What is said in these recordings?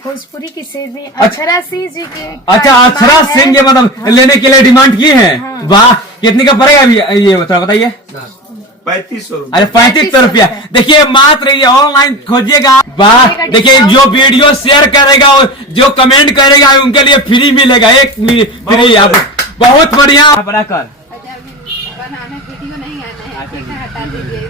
भोजपुरी की सेवी अक्षरा सिंह जी के। अच्छा, अक्षरा सिंह ये मतलब लेने के लिए डिमांड की है। वाह, कितने का पड़ेगा अभी ये बताइए? 3500 रुपया। अरे 3500 रुपया। देखिए मात्र ये ऑनलाइन खोजिएगा। वाह, देखिए जो वीडियो शेयर करेगा और जो कमेंट करेगा उनके लिए फ्री मिलेगा, एक फ्री। आप बहुत बढ़िया बनाकर वीडियो नहीं आना है, हटा दीजिए।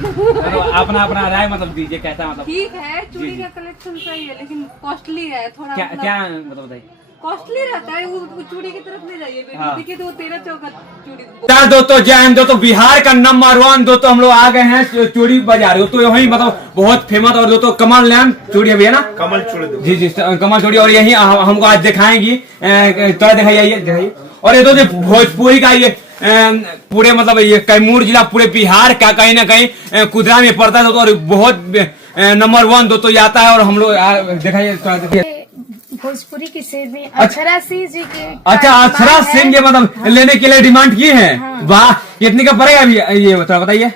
अपना अपना राय मतलब दीजिए, कैसा मतलब ठीक है, चूड़ी का कलेक्शन सही है लेकिन कॉस्टली है थोड़ा। क्या मतलब बताइए? कॉस्टली रहता है, वो चूड़ी की तरफ नहीं जाइए। हाँ। देखिए तो 13-14 चूड़ी। दोस्तों जय हिंद। दोस्तों बिहार का नंबर 1 दोस्तों हम लोग आ गए हैं चूड़ी बाजार। दोस्तों यही मतलब बहुत फेमस और दोस्तों कमल लैम चूड़ी अभी है ना, कमल चूड़ी। जी जी कमल चूड़ी। और यही हमको आज दिखाएंगी, थोड़ा दिखाइए। और ये दोस्तों भोजपुरी का ये पूरे मतलब ये कैमूर जिला पूरे बिहार का कहीं ना कहीं कुदरा में पड़ता है दोस्तों, और बहुत नंबर 1 दोस्तों आता है। और हम लोग दिखाइए भोजपुरी की सेवी अक्षरा सिंह जी के। अच्छा, अक्षरा सिंह ये मतलब लेने के लिए डिमांड की है। वाह, कितने का पड़ेगा अभी ये बताइए?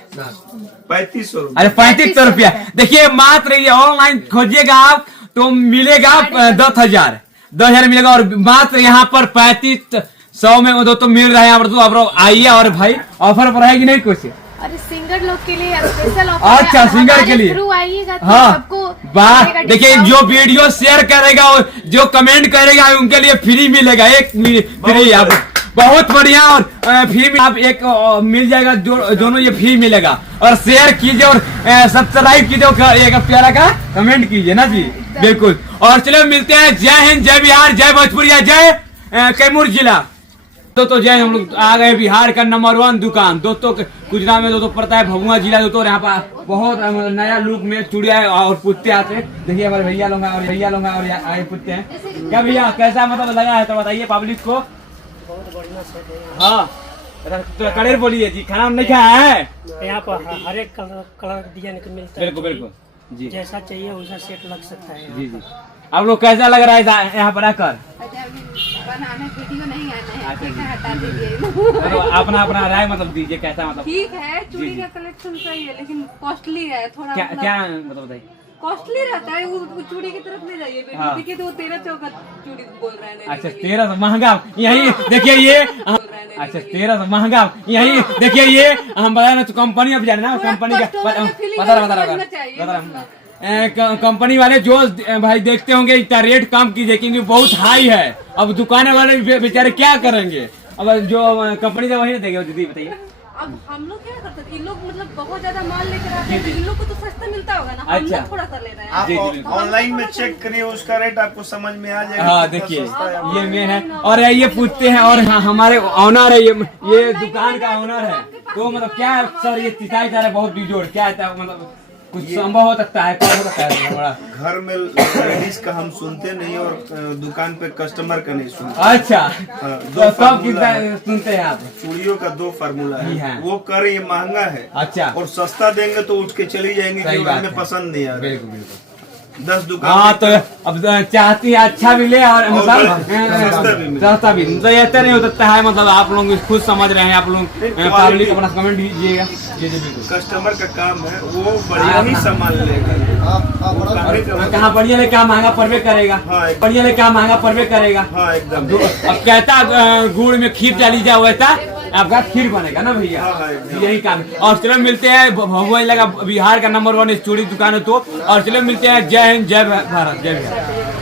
3500 रुपया। अरे 3500 रुपया। देखिए मात्र ये ऑनलाइन खोजिएगा आप तो मिलेगा 10,000 मिलेगा। और मात्र यहाँ पर 3500 में दोस्तों मिल रहा है यहाँ पर। तो आप आइए और भाई ऑफर पर है कि नहीं कुछ? अरे सिंगर लोग के लिए स्पेशल ऑफर। अच्छा, सिंगर के लिए थ्रू आइएगा तो हाँ। सबको वाह, देखिए जो वीडियो शेयर करेगा और जो कमेंट करेगा उनके लिए फ्री मिलेगा, एक फ्री। आप बहुत बढ़िया। और फ्री में आप एक मिल जाएगा, दोनों ये फ्री मिलेगा। और शेयर कीजिए और सब्सक्राइब कीजिए और एक प्यारा का कमेंट कीजिए ना जी, बिल्कुल। और चलो मिलते हैं। जय हिंद, जय बिहार, जय भोजपुरिया, जय कैमूर जिला। दोस्तों जय, हम लोग आ गए बिहार का नंबर 1 दुकान दोस्तों गुजरात में दोस्तों पड़ता है भभुआ जिला दोस्तों। यहाँ पर बहुत नया लुक में चूड़िया और पुत्ते आते हैं। देखिए हमारे भैया लोग और आए पुत्ते हैं। क्या भैया कैसा मतलब लगा है तो बताइए पब्लिक को। बहुत बढ़िया सेट है। हाँ तो कड़ेर बोलिए जी, खाना नहीं खाया है? यहाँ पर हर एक कलर डिजाइन का मिलता है। बिल्कुल बिल्कुल जी, जैसा चाहिए वैसा सेट लग सकता है। जी जी। आप लोग कैसा लग रहा है यहाँ पर आकर? बनाना वीडियो नहीं आना है, हटा दीजिए। अपना अपना राय मतलब दीजिए, कैसा मतलब? ठीक है, चूड़ी का कलेक्शन सही है लेकिन कॉस्टली है थोड़ा। क्या मतलब बताइए? कॉस्टली रहता है, वो चूड़ी की तरफ नहीं जाइए। हाँ। देखिए तो 13-14 चूड़ी बोल रहे हैं। अच्छा 1300 महंगा यही देखिए ये। अच्छा 1300 महंगा यही देखिए ये हम बताए ना। तो कंपनी अब जाने ना, कंपनी का बता कंपनी वाले जो भाई देखते होंगे इतना रेट कम कीजिए क्योंकि बहुत हाई है। अब दुकान वाले बेचारे क्या करेंगे? अब जो कंपनी से वही ना देंगे। दीदी बताइए अब हम लोग क्या करते हैं? इन लोग मतलब बहुत ज्यादा माल लेकर आते हैं, इन लोग को तो सस्ता मिलता होगा ना। हम लोग थोड़ा सा ले रहे हैं। आप ऑनलाइन में चेक करिए, उसका रेट आपको समझ में आ जाएगा। हाँ देखिए ये मेन है। और ये पूछते हैं और हमारे ऑनर है, ये दुकान का ऑनर है। तो मतलब क्या सर ये तिताई जा रहा है बहुत बिजोड़, क्या है मतलब कुछ संभव हो सकता है? क्या हो सकता है? बड़ा घर में लेडीज का हम सुनते नहीं और दुकान पे कस्टमर का नहीं सुनते। अच्छा दो सब फार्मूला सुनते हैं आप? चूड़ियों का 2 फार्मूला जी है। हाँ। वो कर ये महंगा है। अच्छा और सस्ता देंगे तो उठ के चली जाएंगे सही कि बात हमें है। पसंद नहीं आ रहा। बिल्कुल बिल्कुल। 10 दुकान। हाँ तो अब चाहती है अच्छा मिले और मतलब सस्ता भी। तो ऐसा नहीं हो सकता है मतलब आप लोग खुद समझ रहे हैं। आप लोग पब्लिक अपना कमेंट दीजिएगा। जी जी बिल्कुल। कस्टमर का काम है, वो बढ़िया ही सामान लेगा। कहाँ बढ़िया ले क्या महंगा पड़वे करेगा? हाँ, बढ़िया ले क्या महंगा पड़वे करेगा? हाँ एकदम। अब कहता गुड़ में खीर डाली जाए वैसा आपका खीर बनेगा ना भैया। हाँ, यही काम है। और चलो मिलते हैं भभुआ जिला का बिहार का नंबर 1 चूड़ी दुकान है तो। और चलो मिलते हैं। जय हिंद, जय भारत, जय बिहार।